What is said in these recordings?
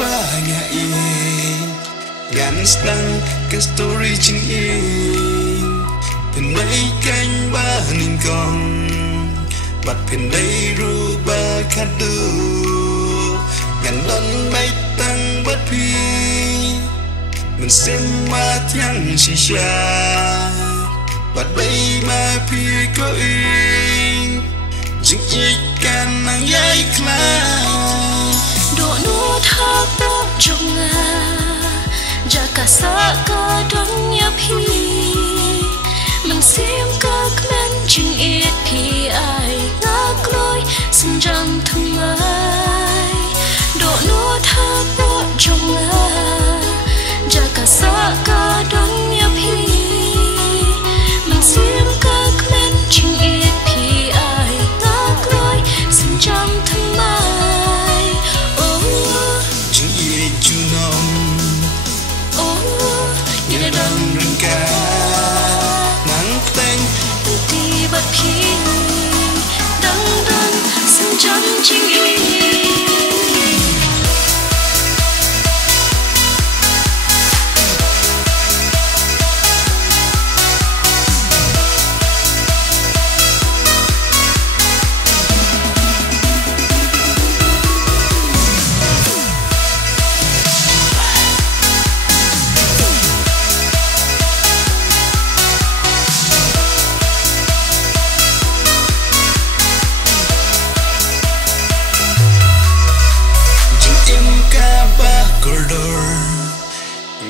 ba nhà yên ngàn stang cái story chính yên bên đây canh ba nghìn con bật bên đây ru ba khát du ngàn lần bay tăng bất phi mình xem ma thiang chỉ xa bật bay ma phi có yên dừng ít can nắng dây khla độ nút tháp bộ trong ngà já cả sa cả đón nhà phi mình xem các men chừng ít phi ai ngác lối xin rằng thương mai độ nút tháp bộ trong ngà já cả sa cả đón nhà phi mình xem các men chừng ít phi ai ngác lối xin rằng thương mai chừng ít chu nom như đang rừng cá nắng tên đi bất kỳ đắng đắng xin chẳng chinh ý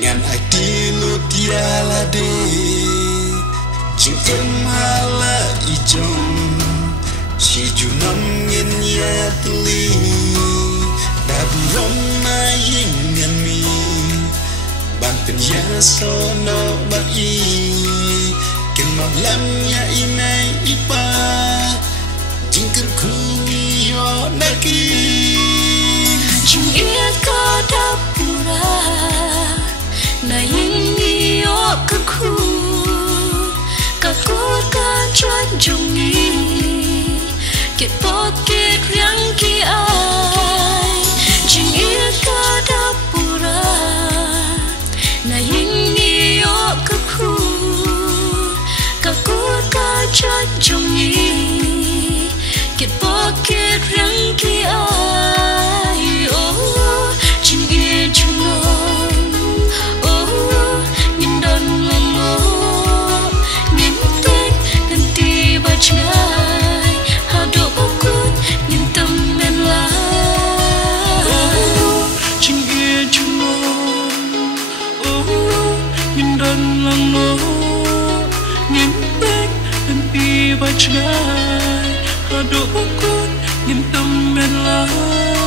ngàn ai đi lút ya la đi chừng em hala i chong chỉ chu năm nghìn ya tli đã buồn na ying ngàn mi ban tình ya so no ba i ken ma lam ya i mai i pa chừng cứ khu yo na ki chừng ít có đáp pura na yini yo kaku kakut ka chan jungi kết bot kết riang ki ai ching ít ka da pura na yini yo kaku kakut ka chan jungi kết bot kết riang ki ai oh ching ít chuno Hãy subscribe cho kênh Ghiền Mì Gõ để không bỏ lỡ những video hấp dẫn.